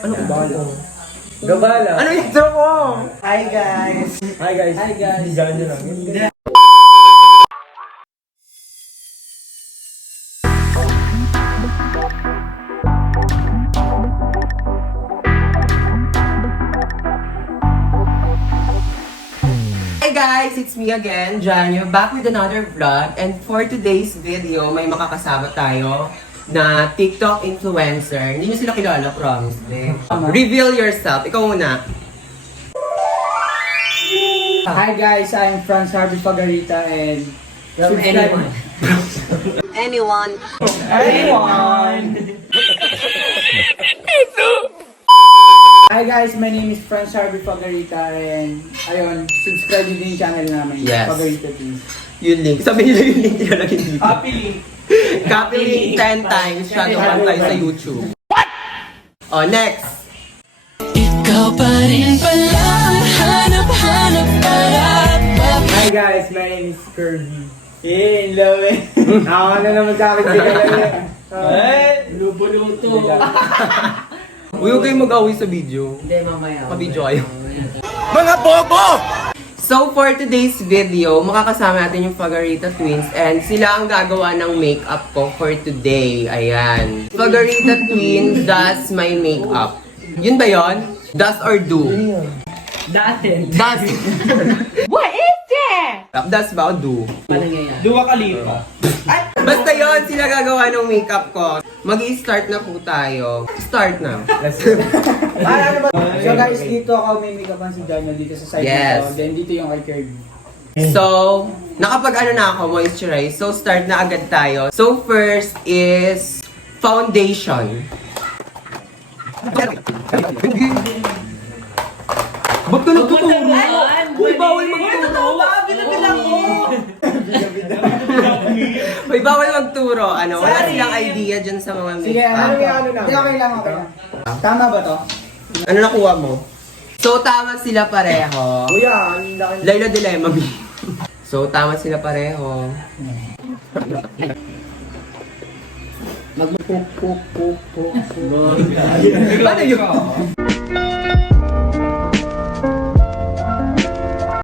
Ano Gabala? Gabala. Ano yung intro ko? Hi guys. Hi guys. Hi guys. Diyan nyo lang. Hi guys! It's me again, Janyo, back with another vlog. And for today's video, may makakasama tayo na TikTok influencer. Hindi nyo sila kilala, promise. Reveal yourself. Ikaw muna. Hi guys, I'm Franz Harvey Pagarita and Anyone. Anyone. Hi guys, my name is Franz Harvey Pagarita and ayun, subscribe din yung channel namin. Yes. Pagarita please. Yung link. Sabi nila yung link nilalagay dito. Happy link. Copy link 10 times. Shadow ban tayo sa YouTube. What? Oh, next. Ikaw pa rin pala, hanap-hanap Hi guys, my name is Kirby. Eh, love it. Ako na naman sa akin, Lubuluto. Uy, huwag kayong mag-away sa video. Hindi, mamaya. Ka-video kayo. Mga bobo! So for today's video, makakasama natin yung Pagarita Twins and sila ang gagawa ng makeup ko for today. Ayan. Pagarita Twins does my makeup. Yun ba yun? Does or do? Dati. Does. What is that? Does ba o do? Paano nga yan? Dua Kalipa. Basta yun, sila gagawa ng makeup ko. Mag-i-start na po tayo. Start na. Let's go. So guys, dito ako may make-upan si Janyo dito sa side Yes. nito. Then dito yung kay Kirby. So, nakapag na ako, moisturize. So, start na agad tayo. So, first is foundation. Ba't ka nagtuturo? Uy, bawal magturo. Binabilang ko. Uy, bawal magturo. Ano, wala silang idea dyan sa mga Sige, makeup. ano na? Hindi, okay lang, okay lang. Tama ba to? Ano nakuha mo? So, tama sila pareho. Kuya, ang laki. Layla Dilemma. So, tama sila pareho. Mag-puk-puk-puk-puk. Ano yun?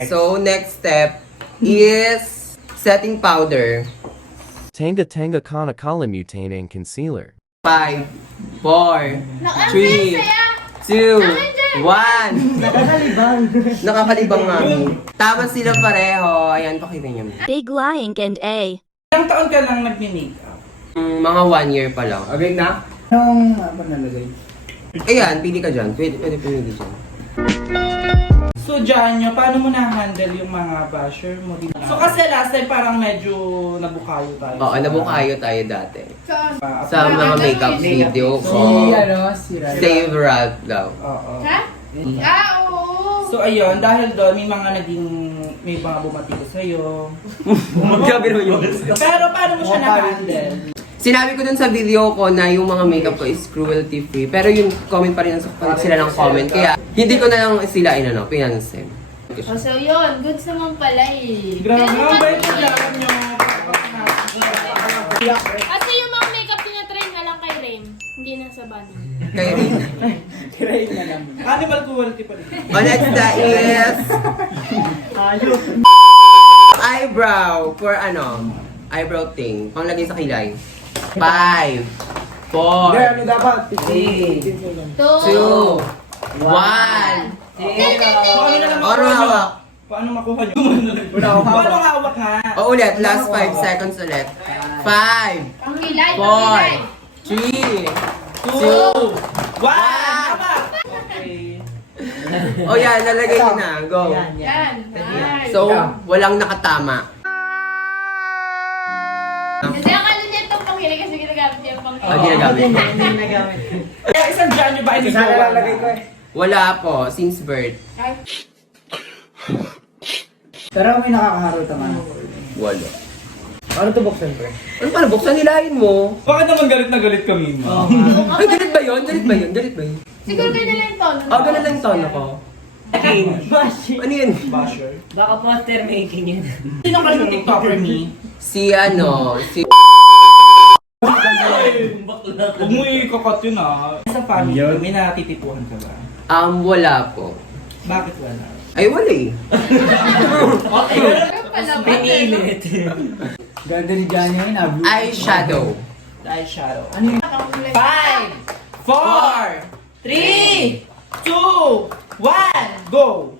So, next step is setting powder. Tanga Tanga Kana Kala Mutane and Concealer. 5, 4, 3, 2, 1. Nakakalibang mami. Tama sila pareho. Ayan, pakita niyo. Big Lying and A. Ilang taon ka lang nag-make-up? Mga 1 year pa lang. Okay na? Anong apa nalagay? Ayan, pili ka dyan. Pwede pumili dyan. So, Janyo, paano mo na-handle yung mga basher mo dito? So, kasi last time parang medyo nabukayo tayo. Oo, nabukayo tayo dati. Pa- Sa mga makeup video Si ko. si Rai. Save Ralph daw. Oo. Oo. So, ayun, dahil doon, may mga bumati ko sa'yo. Magkabi naman yung Pero paano mo siya na-handle? Sinabi ko dun sa video ko na yung mga makeup ko is cruelty free. Pero yung comment pa rin sila ng comment. Kaya hindi ko na lang sila pinansin. Oh, so yun, goods naman pala eh. Grabe, Pero ang bait bakit- na lang nyo. Kasi yung mga makeup tinatrain na lang kay Rem, hindi na sa body. Kaya rin. Rai na lang. Animal cruelty pa rin. Oh, next that is eyebrow for eyebrow thing. Panglagay sa kilay. 5, 4, Hindi, ano dapat? 2, 1. Paano na lang Oro makuha nyo? hawak. Paano makuha nyo? Hawak. Paano hawak nga? O ulit, last 5 seconds ulit. 5, Ang kilay, 4, 3, 2, Wow! Okay. O yan, lalagay ko na. Go. Yan. Nice. So, walang nakatama. Kasi akala niya itong pangkilay kasi ginagamit niya yung pangkilay. Ginagamit. Kaya isang Janyo ba hindi Sana lalagay ko eh. Wala po, since birth. Pero may nakakaharot naman. Wala. Ano to buksan ko? Ano pala, buksan nilahin mo. Bakit naman galit na galit kami, ma? Ay, galit ba yun? Galit ba yun? Galit ba yun? Siguro ganyan lang yung tono. Oh, ganun lang yung tono ko. Ano yun? Basher. Baka poster making yun. Sino ka sa TikToker, me? Si Huwag mo ikakot yun ah. Sa family, may natitipuhan ka ba? Wala po. Bakit wala? Ay, wala eh. Pinilit. Ganda ni Johnny yun, blue. Eyeshadow. Eyeshadow. Ano yun? 5, 4, 3, 2, 1, go!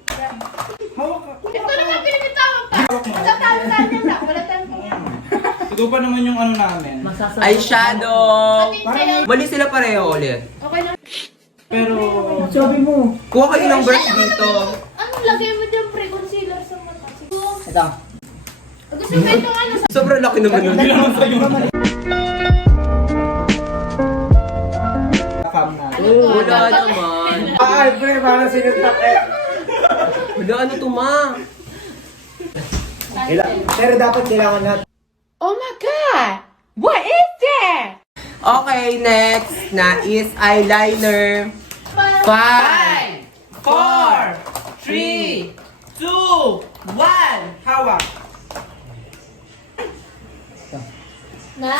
Hawak ka. Ito naman pinagitawa pa. Wala tayo na. Wala tayong pangyaman. Ito pa naman yung ano namin. Eyeshadow. Sabihin sa'yo. Mali sila pareho ulit. Okay lang. Pero... Sabi mo. Kuha kayo ng brush dito. Anong lagay mo dyan pre-concealer sa mata? Ito. Gusto mo itong ano sa... Sobrang laki naman yun. Hindi naman sa'yo. Cam na. Wala naman. Ay, pre, para sinuntak eh. Wala ano to, ma? Pero dapat kailangan natin. Oh my God! What is that? Okay, next na is eyeliner. 5, 5, 4, 3, 2, 1, hawak.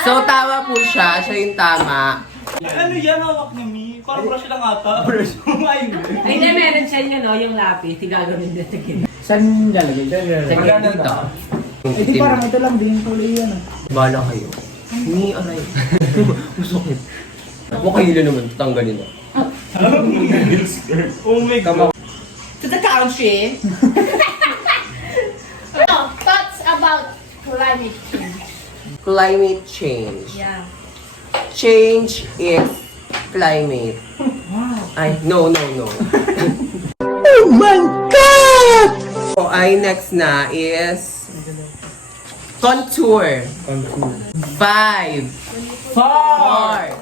So, tama po siya. Siya yung tama. Ano yan, hawak niya, Mi? Parang brush lang ata. Brush. Ayun. Ay, hindi, meron siya yun, no? Yung lapis. Gagawin din again. Saan lalagay? Maganda dito. Eh di parang ito lang din kulay yan. Bala kayo. Ni, aray. Masakit. Huwag kayo na naman. Tanggalin na. Oh my God. To the country. Ano? Thoughts about climate change. Climate change. Yeah. Change is climate. Ay, no. Oh my God! So, ay next na is contour. 5, 4,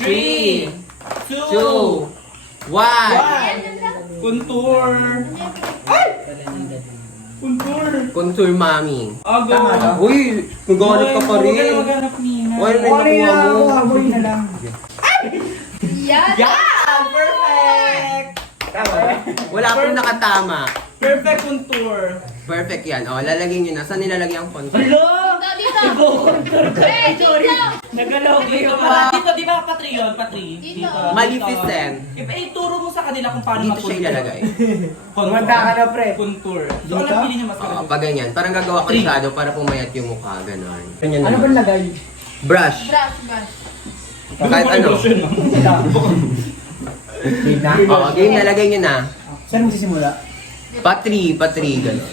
3, 2, 1. Contour. Ay! Contour. Contour mami. Go. Uy, naghanap ka pa rin. Maghanap Nina. Why na nakuha mo? Aboy na lang. Yan. Yeah! Perfect! Wala pong nakatama. Perfect contour. Perfect yan. O, lalagyan nyo na. Saan nilalagay ang contour? Dito. Eh, dito. Nagalaw Dito kayo. ba? Dito, di ba Patri yun? Patri. Dito. Maleficent. Ituro mo sa kanila kung paano Dito siya ilalagay. Kumanda ka na, pre. Contour. So, Dito? alam pili niya mas Oo, maganda. pag ganyan. Parang gagawa ka ng shadow para pumayat yung mukha. Ganon. Ganyan Ano ba naman. lagay? Brush. Brush. Kahit ano. Wait na. Oo, game na. Lagay nyo na. Saan mo sisimula? Patri. Ganon.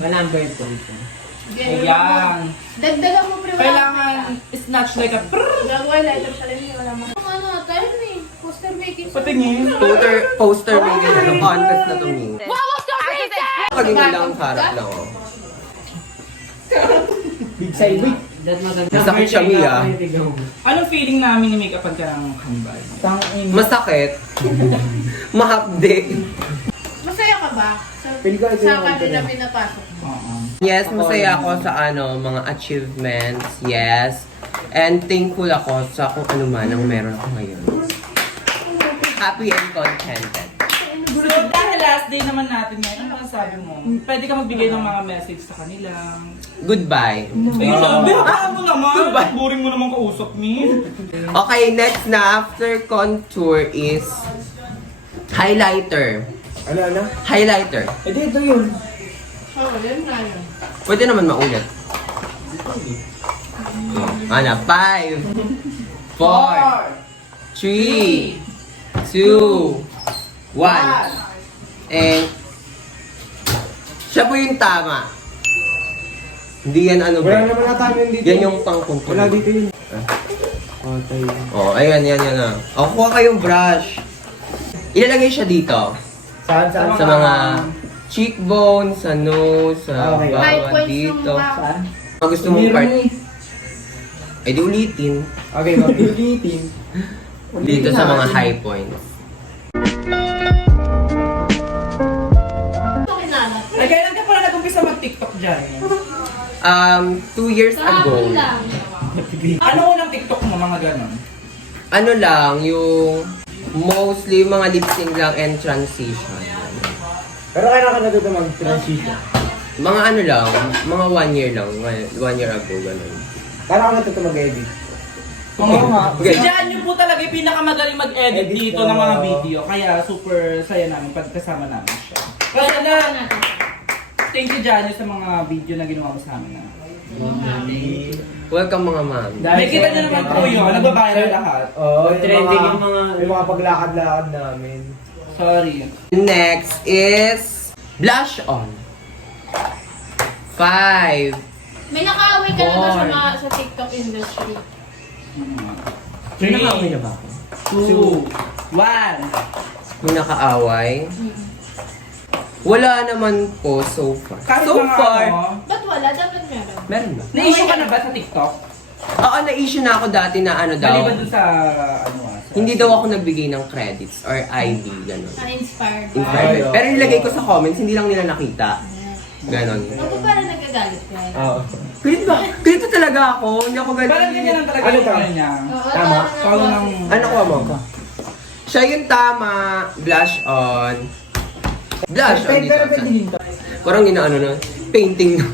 Number 2. Ayan. Dagdagan mo pre. Kailangan snatch like a prrrr. Gagawa lighter pala hindi wala mo. Ano tayo ni? Poster making. Patingin. Poster making na contest na to me. Pagingin lang ang harap lang. Oh. Big side, wait. Masakit siya, Mia. Anong feeling namin ni Makeup pagka ng kambal? Tangin. Masakit. Mahapde. Masaya ka ba? Pili ko ito Sa yung kanila contour. pinapasok mo. Oo. Yes, masaya ako sa mga achievements. Yes. And thankful ako sa kung ano man ang meron ako ngayon. Happy and contented. So, dahil last day naman natin ngayon, ano sabi mo? Pwede ka magbigay ng mga message sa kanila. Goodbye. Ayun, sabi, mo naman. Boring mo naman kausap, me. Okay, next na after contour is highlighter. Ano? Highlighter. Eh di ito yun. Oo, yan na yun. Pwede naman maulit. Ano? 5, 4, 3, 2, 1. And siya po yung tama. Hindi yan ano Wala ba? naman nata yun dito. Yan yung pang-contour. Wala dito yun. Oh, ayan, yan na. O, kuha kayong brush. Ilalagay siya dito. Saan? Sa mga cheekbones, sa nose, sa Okay. High bawat points ng dito. mukha. Saan? Ang gusto mong part, ay di ulitin. Okay, mag-ulitin. Dito sa mga high points. Ito kinalat. Ay, kailan ka pala nag-umpisa mag-TikTok dyan? 2 years ago, Kahapon lang. Ano unang TikTok mo, mga ganon? ano lang, yung mostly mga lip sync lang and transition. Pero kailan ka natuto mag-transition? Mga ano lang, mga 1 year lang, 1 year ago, ganun. Kailan ka natuto mag-edit? Oo nga. Si Janyo po talaga yung pinakamagaling mag-edit Edit dito na. ng mga video. Kaya super saya namin pagkasama namin siya. Kaya na, thank you Janyo sa mga video na ginawa mo sa amin. Welcome mga ma'am. May kita nyo naman po yun, nagbabayad lahat. Oo, Trending yung mga... Yung mga paglakad-lakad namin. Sorry. Next is blush on. 5. May nakaaway ka na ba sa, mga, sa TikTok industry? 3, na ba ako? 2, 1. May nakaaway? Wala naman po so far. Kahit So mga far, ano, Ba't wala? Dapat meron. meron ba? na-issue ka na ba sa TikTok? Oo, na-issue na ako dati na ano daw. Maliban dun sa ano sa... Hindi daw ako nagbigay ng credits or ID, gano'n. Na-inspired ba? Inspired. Pero nilagay ko sa comments, hindi lang nila nakita. Ganon. Ako parang nagagalit ka. Oo. Ganito ba? Ganito talaga ako. Hindi ako galit. Parang ganyan lang talaga Ano yung to? ano niya. Oo, Tama. Follow ng... Ano ko mo? Siya yung tama. Blush on. Blush on dito. Pero pwede dito. Parang inaano na. Painting na.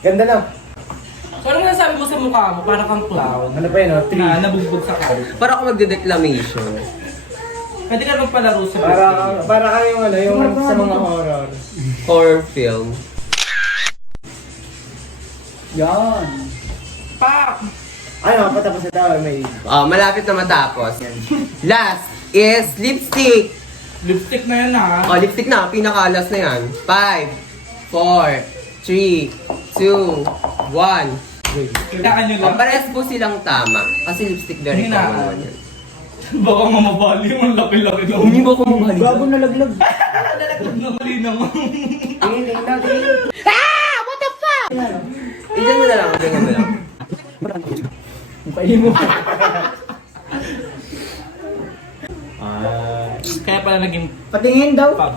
Ganda na. So ano nasabi mo sa mukha mo? Parang kang clown. Ano pa yun, oh? Na nabugbog sa car. Para ako magde-declamation. Pwede ka naman palaro sa Para kayong ano, yung sa mga horror. Horror film. Yan. Pak! Ano, patapos na tayo, may... Malapit na matapos. Last is lipstick. Lipstick na yan ha. Lipstick na. Pinaka-last na yan. 5, 4, 3, 2, 1. Kitaan nyo lang. Parehas po silang tama. Kasi lipstick very Hindi na. common one yan. Baka mamabali yung ang laki-laki na. Hindi mo ko mabalik. Gago nalaglag. Nalaglag na mali naman. Tingin natin. Tignan mo na lang. Tignan mo lang. Pahin mo. Kaya pala naging Patingin daw. pub.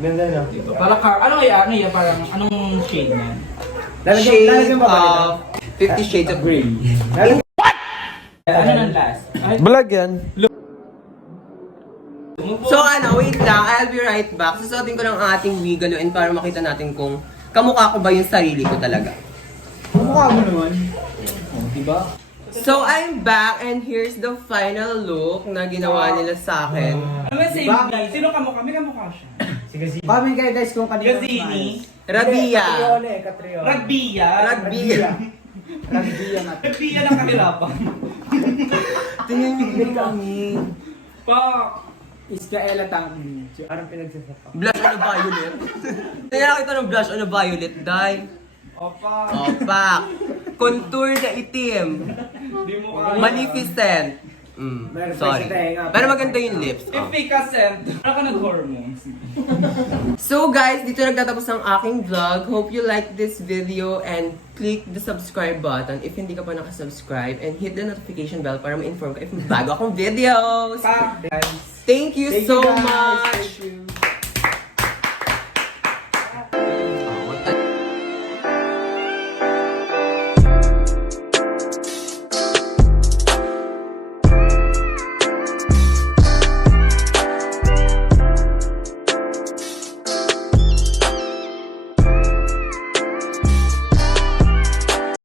Ganda na. Parang car, ano kaya? Ano yan? Parang anong shade na? Shade Lalagyan ba ba of 50 Shades of Grey. nito? Ano nang last? Ay, Vlog yan. So wait lang. I'll be right back. Susuotin ko ng ating wig and para makita natin kung kamukha ko ba yung sarili ko talaga. Mukha mo naman. Oh, diba? So I'm back and here's the final look na ginawa nila sa akin. ano ba same guys? Sino kamukha? May kamukha siya. Comment kayo guys kung kanino Gazini. Rabia. Katriole. Rugbiya. Rabia. Rugbiya natin. Rugbiya ng kahirapan. Tingnan niyo kami. Pak! Iskaela Tangin. Parang pinagsasapa. Blush on a violet. Tingnan nakita ng blush on a violet, dai. Opa! Opak. Contour na itim. Di mo kaya. Magnificent. Meron pa Sorry. sa tenga. Pero maganda yung lips. Efficacent. Ano ka nag-hormones? So guys, dito nagtatapos ang aking vlog. Hope you like this video and click the subscribe button if hindi ka pa nakasubscribe and hit the notification bell para ma-inform ka if may bago akong videos. Pak! Guys. Thank you Thank so you guys. much. Thank you.